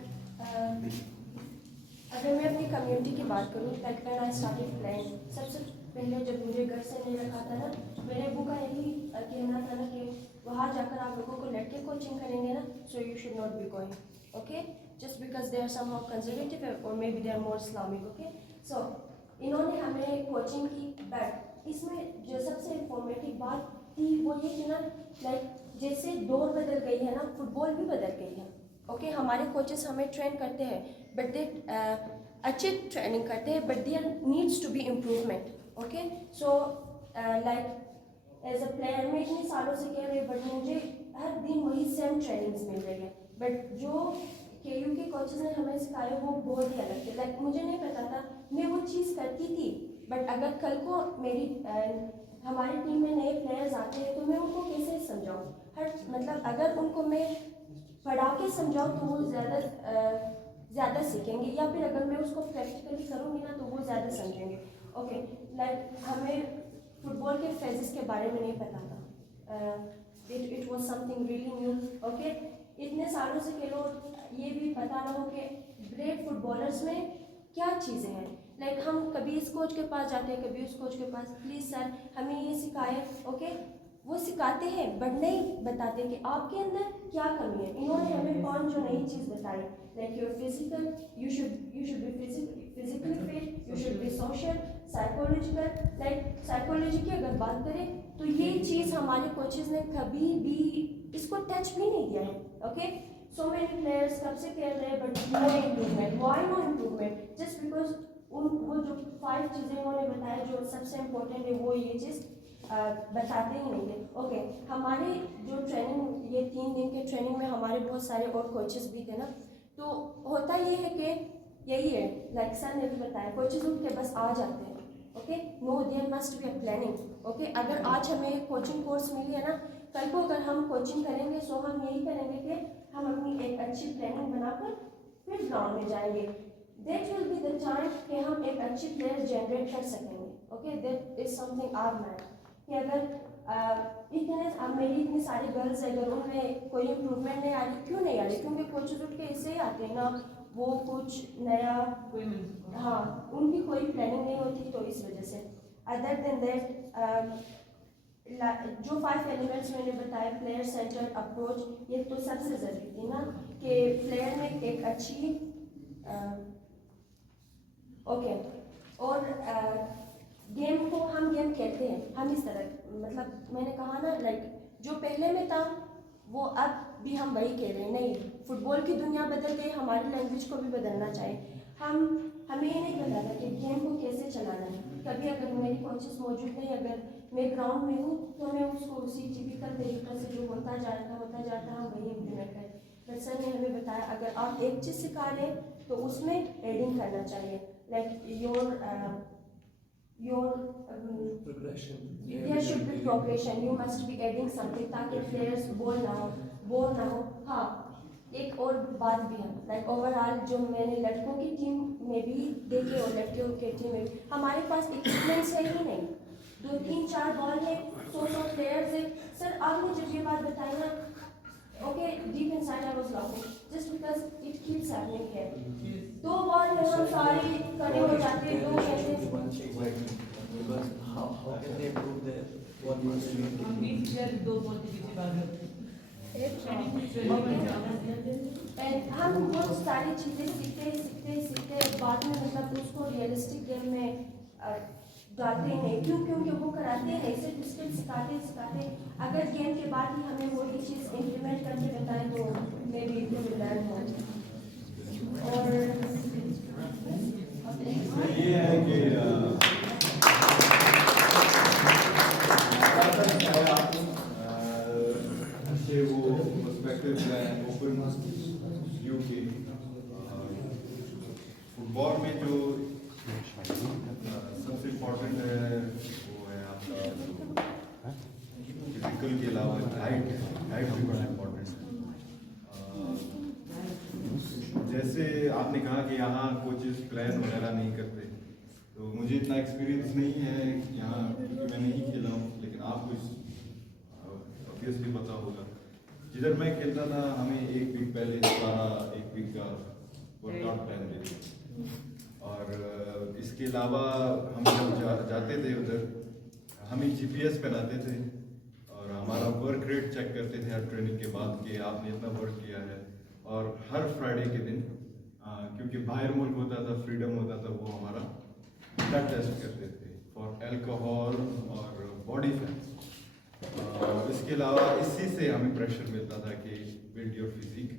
अगर मैं अपनी कम्युनिटी की बात करूँ, like when I started playing, सबसे पहले जब मुझे घर से नहीं रखा था ना, मेरे अबू का यही कहना था ना कि वहाँ जाकर आप लोगों को लड़के कोचिंग करेंगे ना, so you should not be going, okay? Just because they are somehow conservative or maybe they are more Islamic, okay? So इन्होंने हमें कोचिंग की, बट इसमें जो सबसे इन्फॉर्मेटिव बात थी वो ये कि ना, लाइक जैसे दौर बदल गई है ना, फुटबॉल भी बदल गई है। ओके, हमारे कोचेस हमें ट्रेन करते हैं बट दे अच्छे ट्रेनिंग करते हैं, but there needs to be improvement. Okay, so like as a player मैं इतने सालों से कह रही हूँ, बट मुझे हर दिन वही सेम ट्रेनिंग्स मिल रही है, बट जो KU के कोचेस ने हमें सिखाया वो बहुत ही अलग थे। लाइक मुझे नहीं पता था, मैं वो चीज़ करती थी, बट अगर कल को मेरी हमारी टीम में नए प्लेयर्स आते हैं तो मैं उनको कैसे समझाऊँ? मतलब अगर उनको मैं पढ़ा के समझाऊँ तो वो ज़्यादा सीखेंगे, या फिर अगर मैं उसको प्रैक्टिकली करूँगी ना तो वो ज़्यादा समझेंगे। ओके, लाइक हमें फुटबॉल के फेजेस के बारे में नहीं पता था, it was something really new. Okay, इतने सालों से के लोग ये भी पता ना हो कि ग्रेट फुटबॉलर्स में क्या चीज़ें हैं। लाइक हम कभी इस कोच के पास जाते हैं, कभी उस कोच के पास, प्लीज़ सर हमें ये सिखाए। ओके, वो सिखाते हैं बट नहीं बताते कि आपके अंदर क्या कमी है। इन्होंने हमें 5 जो नई चीज़ बताई, like your physical, you should be physically fit, you should be social, psychological. Like psychology की अगर बात करें तो ये चीज़ हमारे कोचेज़ ने कभी भी इसको टच भी नहीं किया है। ओके, सो मेनी प्लेयर्स कब से खेल रहे हैं but no improvement. Why no improvement? Just because वो जो 5 चीज़ें उन्होंने बताया जो सबसे इम्पोर्टेंट है वो ये चीज़ बताते ही नहीं थे। ओके, हमारे जो ट्रेनिंग, ये 3 दिन के ट्रेनिंग में हमारे बहुत सारे और कोचेस भी थे ना, तो होता ये है कि यही है, लाइक सर ने भी बताया, कोचेस उठ के बस आ जाते हैं। Okay, no, there must be a planning. Okay, अगर आज हमें कोचिंग कोर्स मिली है ना, कल को अगर हम कोचिंग करेंगे सो हम यही करेंगे कि हम अपनी एक अच्छी प्लानिंग बनाकर फिर ग्राउंड में जाएंगे। That will be the time कि हम एक अच्छी प्लेयर जनरेट कर सकेंगे। Okay, that is something are man कि अगर अब मेरी इतनी सारी गर्ल्स अगर उनमें कोई इम्प्रूवमेंट नहीं आ रही, क्यों नहीं आ रही? क्योंकि कोचेज उठ के इससे ही आते हैं ना, वो कुछ नया, हाँ, उनकी कोई प्लानिंग नहीं होती, तो इस वजह से। अदर देन दैट जो 5 एलिमेंट्स मैंने बताए, प्लेयर सेंटर्ड अप्रोच, ये तो सबसे ज़रूरी थी ना कि प्लेयर में एक अच्छी ओके, और गेम को हम गेम खेलते हैं हम इस तरह, मतलब मैंने कहा ना, लाइक जो पहले में था वो अब भी हम वही खेल रहे हैं। नहीं, फुटबॉल की दुनिया बदल गई, हमारी लैंग्वेज को भी बदलना चाहिए। हमें ये नहीं पता था कि गेम को कैसे चलाना है। कभी अगर मेरी कोचेस मौजूद नहीं, अगर मैं ग्राउंड में हूँ तो मैं उसको उसी टिपिकल तरीक़े से जो होता जाता हम वही इम्प्लीमेंट करें। बट सर ने हमें बताया अगर आप एक चीज़ सिखा रहे हैं तो उसमें एडिंग करना चाहिए, like your progression. there should be progression, you must be adding something ताकि players बोर ना हो। हाँ, एक और बात भी है, लाइक ओवरऑल जो मैंने लड़कों की टीम में भी देखी और लड़कियों की टीम में भी, हमारे पास इक्विपमेंट्स है ही नहीं। 2, 3, 4 बॉल है, 100 प्लेयर्स है। सर आपने जब ये बात बताई ना, okay, deep inside I was laughing just because it keeps happening here. 2 ball है, हम सारे खड़े हो जाते हैं, 2 कहते Because how can they improve their what was हम 20 प्लेयर 2 बॉल के पीछे भाग रहे थे। एंड हम बहुत सारी चीज़ें सीखते बाद में, मतलब उसको रियलिस्टिक गेम में डालते ही नहीं। क्योंकि वो कराते हैं नहीं, सिर्फ स्किल सिखाते। अगर गेम के बाद ही हमें वो ही चीज़ इम्प्लीमेंट करके बताएं तो may be it will learn more. और ये है कि अच्छे वो पर्सपेक्टिव हैं, ओपन व्यू के। फुटबॉल में जो सबसे इम्पोर्टेंट है वो है आपका फिजिकल के अलावा हाइट भी बड़ा इम्पोर्टेंट है। जैसे आपने कहा कि यहाँ कोचेस प्लान वगैरह नहीं करते, तो मुझे इतना एक्सपीरियंस नहीं है यहाँ क्योंकि मैं नहीं खेला हूँ, लेकिन आपको ऑब्वियसली पता होगा। जिधर मैं खेलता था हमें 1 वीक पहले सारा 1 वीक का वर्कआउट प्लान देते थे, और इसके अलावा हम जब जाते थे उधर हमें GPS पहनाते थे और हमारा वर्क रेट चेक करते थे हर ट्रेनिंग के बाद कि आपने इतना वर्क किया है। और हर फ्राइडे के दिन क्योंकि बाहर मुल्क होता था, फ्रीडम होता था, वो हमारा ब्लड टेस्ट करते थे फॉर अल्कोहल और बॉडी फैट। इसके अलावा इसी से हमें प्रेशर मिलता था कि बिल्ड योर फिजिक।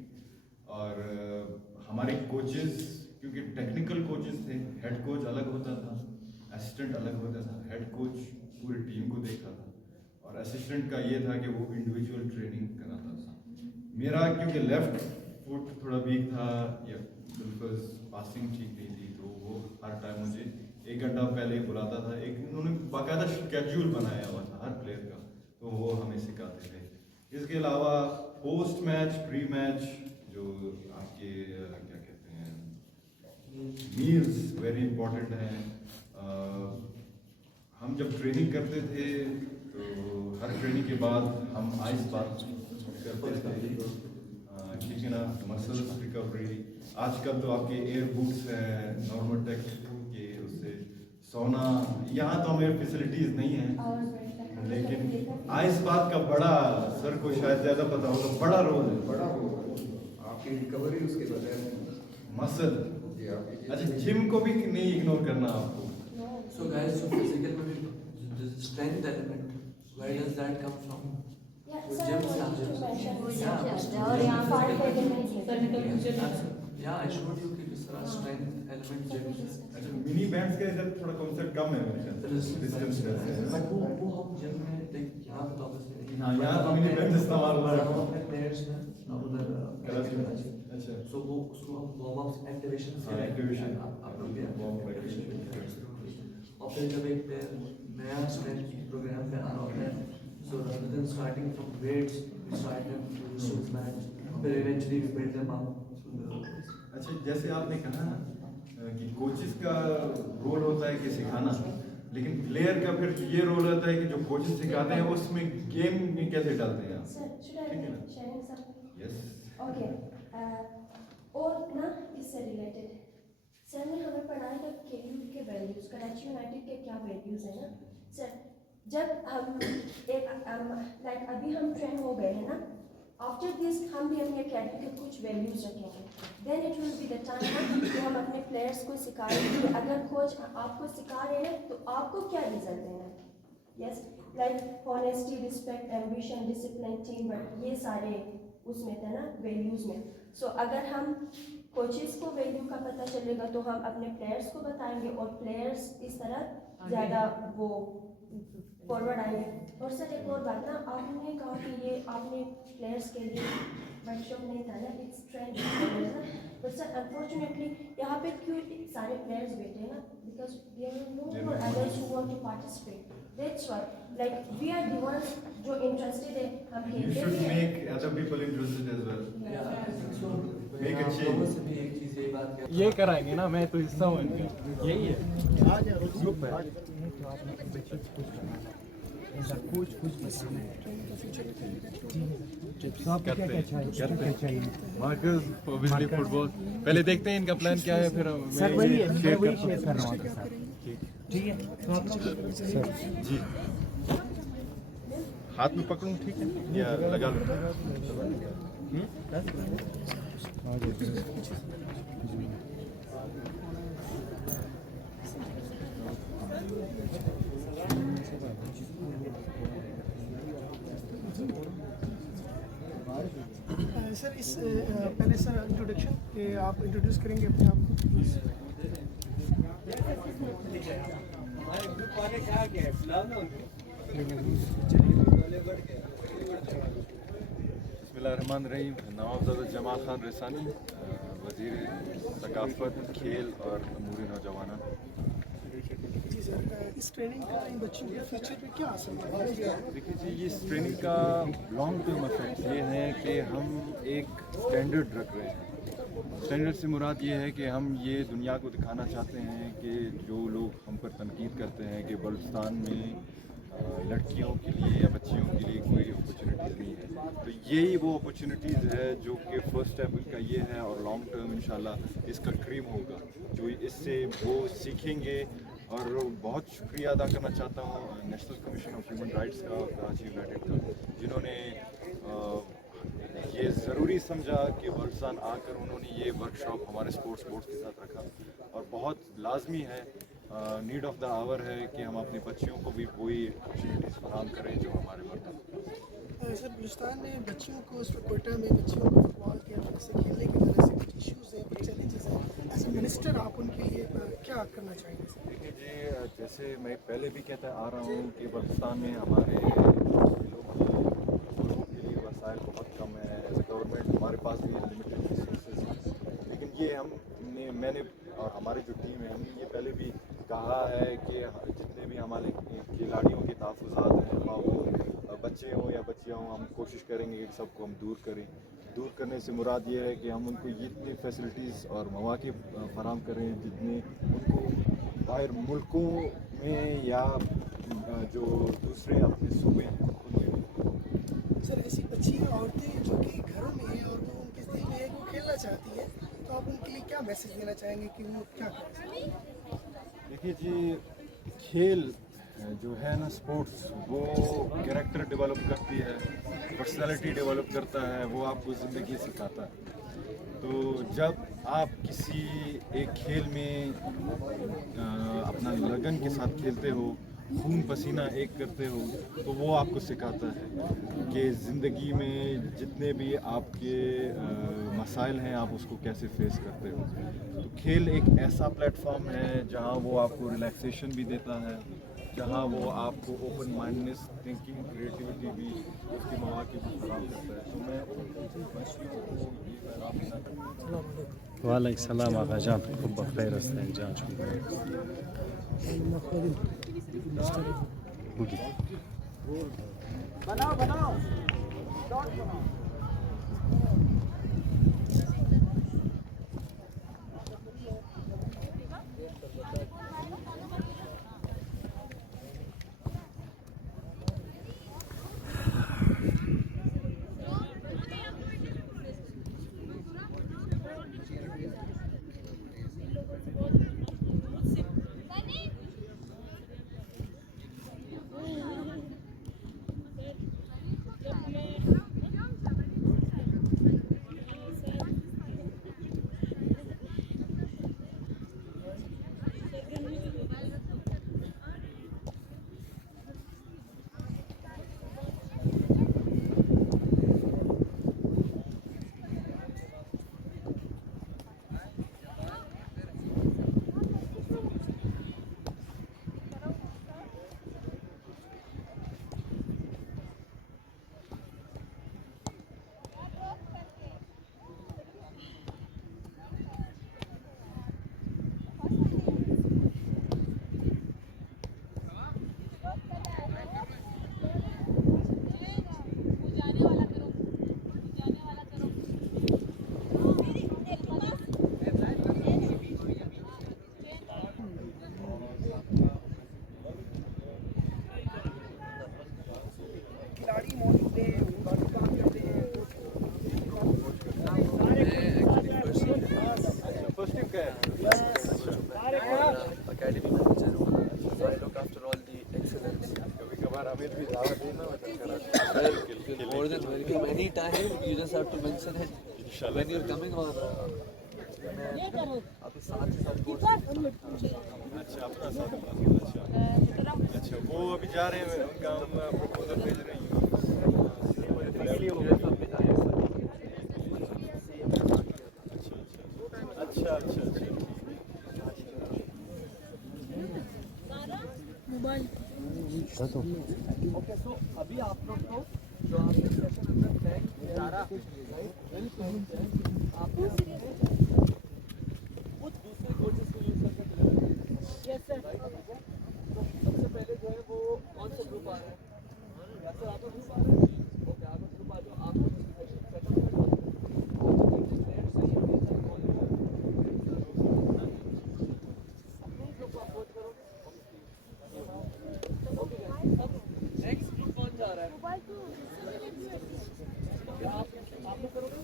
और हमारे कोचेस क्योंकि टेक्निकल कोचेस थे, हेड कोच अलग होता था, असिस्टेंट अलग होता था। हेड कोच पूरी टीम को देखता था और असिस्टेंट का ये था कि वो इंडिविजुअल ट्रेनिंग कराता था। मेरा क्योंकि लेफ्ट फुट थोड़ा वीक था या बिल्कुल पासिंग ठीक नहीं थी, तो वो हर टाइम मुझे 1 घंटा पहले ही बुलाता था। उन्होंने बाकायदा शेड्यूल बनाया हुआ था हर प्लेयर का, तो वो हमें सिखाते थे। इसके अलावा पोस्ट मैच, प्री मैच जो आपके क्या कहते हैं मील्स वेरी इंपॉर्टेंट हैं। हम जब ट्रेनिंग करते थे तो हर ट्रेनिंग के बाद हम आइस बात करते थे, ठीक है ना, मसल्स रिकवरी। आजकल तो आपके एयर बूट्स हैं नॉर्मल टेक के, उससे सोना। यहाँ तो हमें फैसिलिटीज़ नहीं है, लेकिन इस बात का बड़ा, सर को शायद ज़्यादा पता होगा, बड़ा रोल है। बड़ा होगा आपकी रिकवरी उसके बगैर मसल जी आपकी। अच्छा, जिम को भी नहीं इग्नोर करना आपको। So guys, so physical में भी the strength element, where does that come from? Yeah, With sir, gyms I and wanted to gyms. mention वो Yeah. क्या होता है और यहाँ five elements Yeah, I showed you कि किस तरह strength element gyms है। अच्छा, मिनी बैंड्स का इधर थोड़ा कॉन्सेप्ट कम है मेरे ख्याल से, डिस्टेंस रहते हैं। But वो हम gym में देख यहाँ पे तो obviously हाँ, यहाँ तो मिनी बैंड इस्तेमाल हो रहा है। हम अपने players में उधर गलत है। अच्छा, so वो उसको हम warm up activation से हाँ, activation। आप लोग भी Warm up activation activation। करते हैं। और फिर जब एक player नया strength प्रोग्राम पे आ रहा होता है, so rather than starting from weights, we start them to the shoes match, फिर eventually we build them up to the अच्छा, जैसे आपने कहा ना कि कोचेस का रोल होता है कि सिखाना, लेकिन प्लेयर का फिर ये रोल होता है कि जो कोचेस सिखाते हैं उसमें गेम में कैसे डालते हैं आप? Sir, should I be sharing something? Yes. Okay. और ना इससे रिलेटेड सर ने हमें पढ़ाया था KU के वैल्यूज़, कराची यूनाइटेड के क्या वैल्यूज़ हैं ना सर। जब हम लाइक अभी हम ट्रेन हो गए हैं ना, आफ्टर दिस हम भी अपनी अकेडमी के कुछ वैल्यूज़ रखेंगे, then it will be the time कि हम अपने प्लेयर्स को सिखाएंगे कि अगर कोच आपको सिखा रहे हैं तो आपको क्या रिजल्ट देना है। Yes, like honesty, respect, ambition, discipline, team work, ये सारे उसमें थे ना वैल्यूज़ में। सो अगर हम कोचेस को वैल्यू का पता चलेगा तो हम अपने प्लेयर्स को बताएंगे और प्लेयर्स इस तरह ज़्यादा वो फॉरवर्ड आएंगे। और सर एक और बात ना, आपने कहा कि ये आपने प्लेयर्स के लिए वर्कशॉप नहीं था ना, इट्स ट्रेंड ना, बट सर अनफॉर्चुनेटली यहाँ पे क्यों सारे प्लेयर्स बैठे ना, because there are no more others who want to participate, that's why like we are the ones जो इंटरेस्टेड है, हम You खेलते should भी हैं। make other people interested as well. Make a आप change. लोगों से भी एक चीज़ ये बात कहता ये कराएंगे ना, मैं तो हिस्सा हूँ इनका, यही है ग्रुप है। मार्कस ऑब्वियसली फुटबॉल पहले देखते हैं इनका प्लान क्या है, फिर मैं वही शेयर कर रहा हूँ। ठीक है, सर जी हाथ में पकड़ूं, ठीक है, या लगा लो? सर इस पहले सर इंट्रोडक्शन आप इंट्रोड्यूस करेंगे अपने आप को। बिस्मिल्लाहिर्रहमानिर्रहीम। नवाबजादा जमाल खान रिसानी, वज़ीर सकाफ़त, खेल और अमूर नौजवाना। जी सर, इस ट्रेनिंग का इन बच्चों के फ्यूचर पे क्या असर है? देखिए जी, ये ट्रेनिंग का लॉन्ग टर्म इफेक्ट ये है कि हम एक स्टैंडर्ड रख रहे हैं। स्टैंडर्ड से मुराद ये है कि हम ये दुनिया को दिखाना चाहते हैं कि जो लोग हम पर तनकीद करते हैं कि बलूचिस्तान में लड़कियों के लिए या बच्चियों के लिए कोई अपॉर्चुनिटीज़ नहीं है, तो यही वो अपॉर्चुनिटीज़ है जो कि फर्स्ट स्टेप इनका ये है और लॉन्ग टर्म इंशाल्लाह इसका क्रीम होगा, जो इससे वो सीखेंगे। और बहुत शुक्रिया अदा करना चाहता हूँ national commission of human rights का, कराची यूनाइटेड का, जिन्होंने ये ज़रूरी समझा कि बलूचिस्तान आकर उन्होंने ये वर्कशॉप हमारे स्पोर्ट्स बोर्ड के साथ रखा। और बहुत लाजमी है, नीड ऑफ द आवर है कि हम अपनी बच्चियों को भी वही अपॉर्चुनिटीज़ फराहम करें जो हमारे मर्द। सर बलूचिस्तान में बच्चियों को कोयटा में बच्चियों को फुटबॉल के हवाले से, खेलने के हवाले से कुछ इश्यूज़ हैं, कुछ चैलेंजेस हैं, एज ए मिनिस्टर आप उनके लिए क्या करना चाहेंगे सर? देखिए जी, जैसे मैं पहले भी कहता आ रहा हूँ कि बलूचिस्तान में हमारे लोगों के लिए वसाइल बहुत कम है। एज ए गवर्नमेंट हमारे पास भी लिमिटेड रिसोर्सेज हैं, लेकिन ये मैंने और हमारी जो टीम है, हमने ये पहले भी कहा है कि जितने भी हमारे खिलाड़ियों के तहफ़्फ़ुज़ात हैं, वो बच्चे हों या बच्चियाँ हों, हम कोशिश करेंगे कि सबको हम दूर करें। दूर करने से मुराद ये है कि हम उनको जितनी फैसिलिटीज़ और मौक़े फराहम करें जितने उनको बाहर मुल्कों में या जो दूसरे अपने सूबे हैं उनमें। सर ऐसी बच्चियाँ, औरतें जो कि घरों में हैं और वो उनके दिल में है वो खेलना चाहती है, तो आप उनके लिए क्या मैसेज देना चाहेंगे कि वो क्या करें? देखिए जी, खेल जो है ना स्पोर्ट्स, वो कैरेक्टर डेवलप करती है, पर्सनालिटी डेवलप करता है, वो आपको ज़िंदगी सिखाता है। तो जब आप किसी एक खेल में अपना लगन के साथ खेलते हो, खून पसीना एक करते हो, तो वो आपको सिखाता है कि ज़िंदगी में जितने भी आपके मसाइल हैं आप उसको कैसे फेस करते हो। तो खेल एक ऐसा प्लेटफॉर्म है जहाँ वो आपको रिलैक्सेशन भी देता है, जहाँ वो आपको ओपन माइंडनेस, थिंकिंग, क्रिएटिविटी भी, उसके मौके भी फराहम करता है। तो मैं वालेकुम सलाम आका जान, खूब बखैर हस्तें जान बनाओ academy manager हूँ, so I look after all the excellence. More than welcome anytime. You just have to mention it when you're coming on. अभी साथ ही साथ कोर्स अच्छा अपना साथ अच्छा वो अभी जा रहे हैं, उनका हम प्रपोजल भेज रहे हैं। अच्छा अच्छा अच्छा ओके, सो अभी आप लोग को जो आपने सेशन अंदर बैंक आप कुछ दूसरे कोर्सेज को यूज कर सकते हैं। सबसे पहले जो है वो कौन सा ग्रुप आ रहा है? या सर आपका ग्रुप आ रहा है? ओके, आपका ग्रुप आ जाओ। आपको नेक्स्ट ग्रुप कौन जा रहा है? आप लोग करोगे?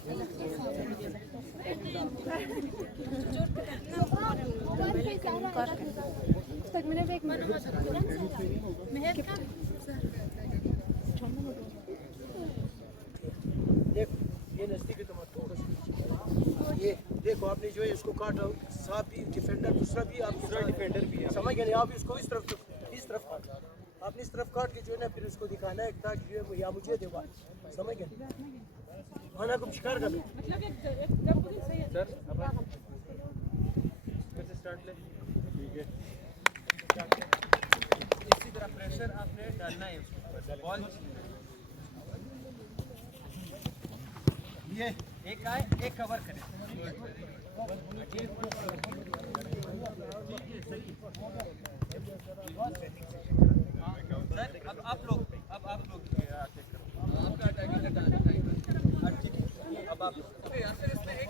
ये नजदीक तो मत ये देखो आपने जो है इसको काटा, साथ भी डिफेंडर दूसरा भी, आप दूसरा डिफेंडर भी है, समझ गए? आप इसको इस तरफ काट, आपने इस तरफ काट के जो है ना फिर उसको दिखाना है ताकि या मुझे देगा, समझ गए? खाना को शिकार कर सर कैसे स्टार्ट ले, ठीक है। इसी तरह प्रेशर आपने डालना है बॉल, ये एक आए एक कवर करे। सर अब आप लोग आपका अटैकिंग अब आप इसमें एक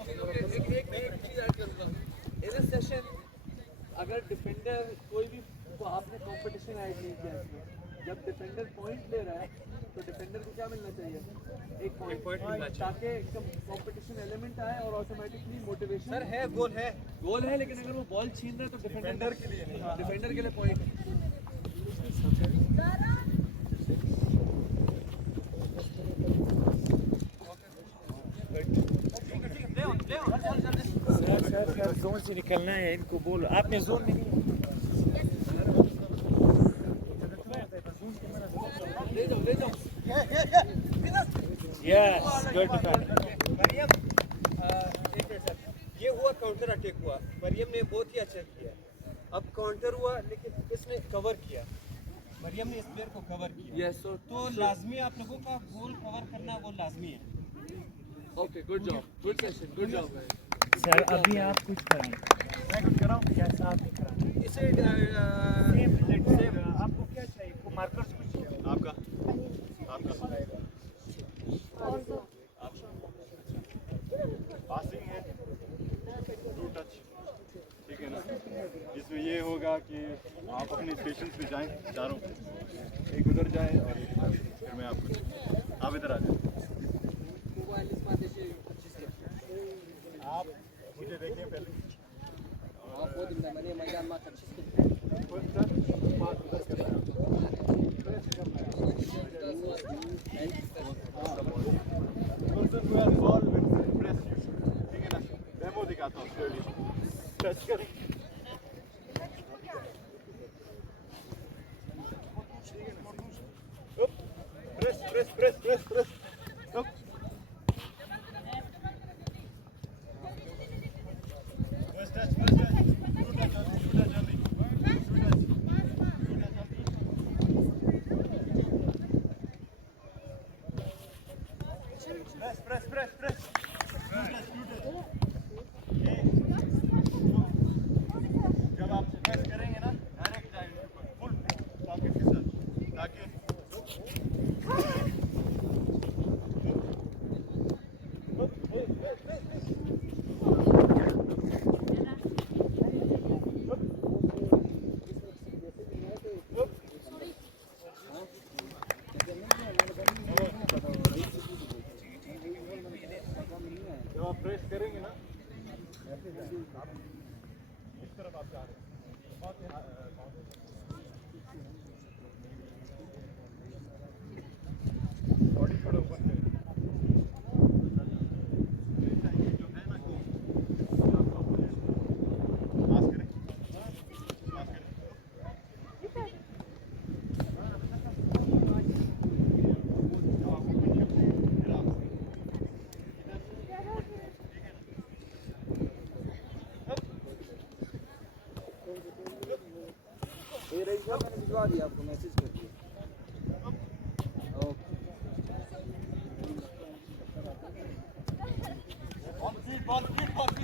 चीज ऐड करूंगा। इन दिस सेशन अगर डिफेंडर कोई भी, तो आपने कंपटीशन ऐड नहीं किया इसमें। जब डिफेंडर पॉइंट ले रहा है तो डिफेंडर को क्या मिलना चाहिए? एक पॉइंट मिलना चाहिए, ताकि एकदम कंपटीशन एलिमेंट आए और ऑटोमेटिकली मोटिवेशन। सर है गोल है लेकिन अगर वो बॉल छीन रहा है तो डिफेंडर के लिए पॉइंट। सर जोन से निकलना है, इनको बोलो आपने जोन में यस गुड मरियम एक मिनट सर, ये हुआ काउंटर अटैक हुआ, मरियम ने बहुत ही अच्छा किया। अब काउंटर हुआ लेकिन इसने कवर किया, मरियम ने इस प्लेयर को कवर किया। Yes, so तो लाजमी आप लोगों का गोल कवर करना वो लाजमी है। okay, good job, good session, good job. Sir अभी आप कुछ कराएं, मैं कुछ कराऊं क्या साहब नहीं कराएं इसे सेम आपको क्या चाहिए को मार्कर्स कुछ आपका पासिंग है, टू टच, ठीक है ना। इसमें ये होगा कि आप अपने स्टेशन पे जाएं, चारों एक उधर जाएं और एक इधर, फिर मैं आपको आप इधर आ जाएं। आप मुझे देखें पहले, डेमो दिखाता हूँ, टच करें। Press. Up. First touch. Shoot jolly. Press. जब आप प्रेस करेंगे ना, डायरेक्ट जाएंगे फुल पॉकेट के साथ, ताकि जब आप प्रेस करेंगे ना, इस तरफ आप जा रहे हैं, बॉडी थोड़ा ऊपर करें। ये रही सर, मैंने भिजवा दिया आपको मैसेज करके। Ball. Left.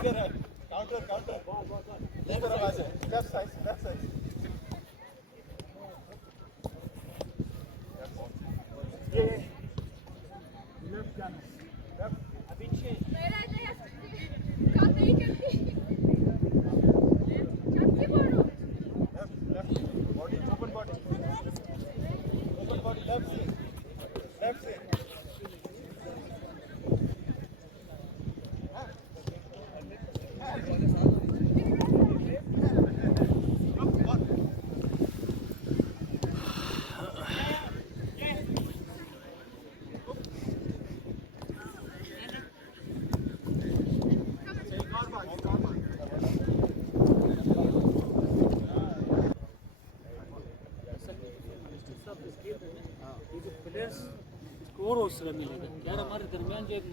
इधर है, काउंटर इधर आवाज है, लेफ्ट साइड ये लेफ्ट जाना, लेफ्ट अभी change left body open body left से और हौसला मिलेगा यार। हमारे दरमियान जो एक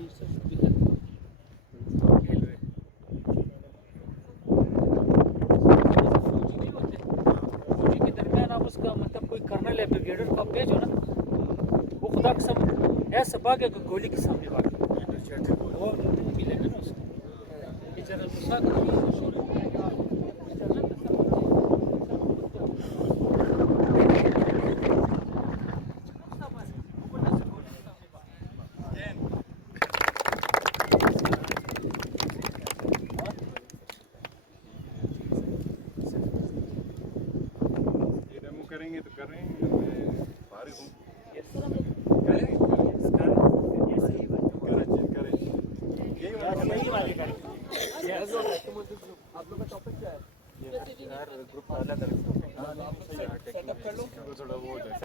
फौजी के दरमियान आप उसका मतलब कोई कर्नल या ब्रिगेडियर को आप भेजो ना, वो खुदा कसम ऐसा भागे कि गोली के सामने भागे, और नहीं मिलेगा ना उसको बेचारा गुस्सा करेंगे तो कर रहे हैं, मैं फारिग हूँ। आप लोग का टॉपिक क्या है? ग्रुप अलग अलग थोड़ा वो हो जाए।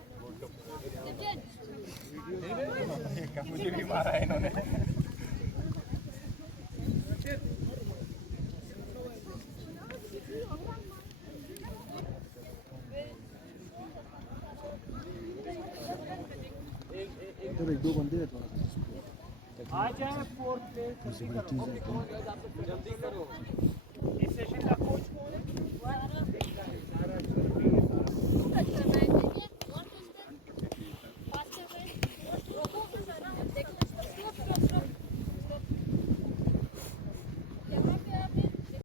मुझे भी मारा है इन्होंने। दो बंदे हैं थोड़ा आ जाए फोर्थ प्लेस जल्दी करो। इस